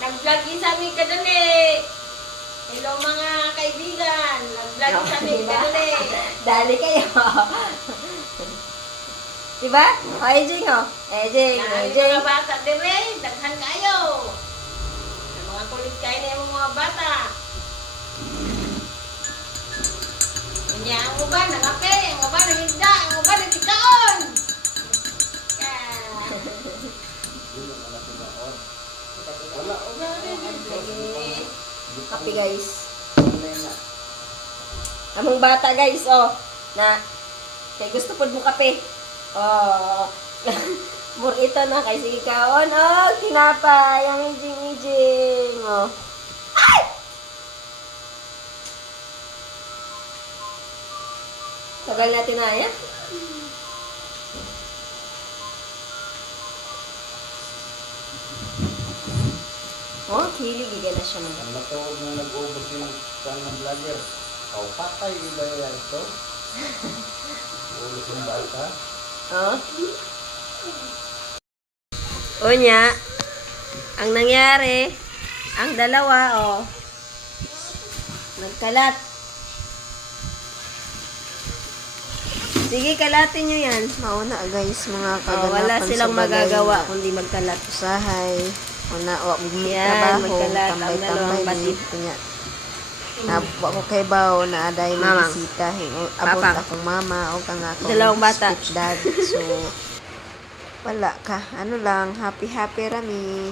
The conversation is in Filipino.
Nag-vlog din sa amin kadali. Hello mga kaibigan. Nag-vlog din sa amin kadali. Dali kayo. Diba? O, Ejing, o. Ejing, Yan, Ejing. mga bata dire. Daghan kayo. Ang mga kulit kayo na yung mga bata. Kanya ang uban, nangape. Ang uban, nangigda. Ang uban, nagtikaon. Wala, Kape, guys. Among bata, guys, oh. Na, kay gusto po mo kape. Oh. Mur ito na kay sige kaon. Oh, tinapay. Ang ijing-ijing. Oh. Ay! Tagal natin na yan. Oh, hilig na siya mga. ang natuod na nag-ubos yung kanang vlogger. O, patay iba yan ito. Ubos yung bata. Oh. Unya, ang nangyari, ang dalawa, oh, nagkalat. Sige, kalatin nyo yan. Mauna guys, mga Oh, kaganapan wala silang sa bagay magagawa na kundi magkalat. usahay. Una, wa mo Yan, trabaho, magkalat ang tambay-tambay dalawang ni. batid. Kunya, wa ko kay bawo na aday mo Mamang. bisita. Abot Papang. akong mama o kang akong Dalawang bata. stepdad. So, wala ka. Ano lang, happy-happy rami.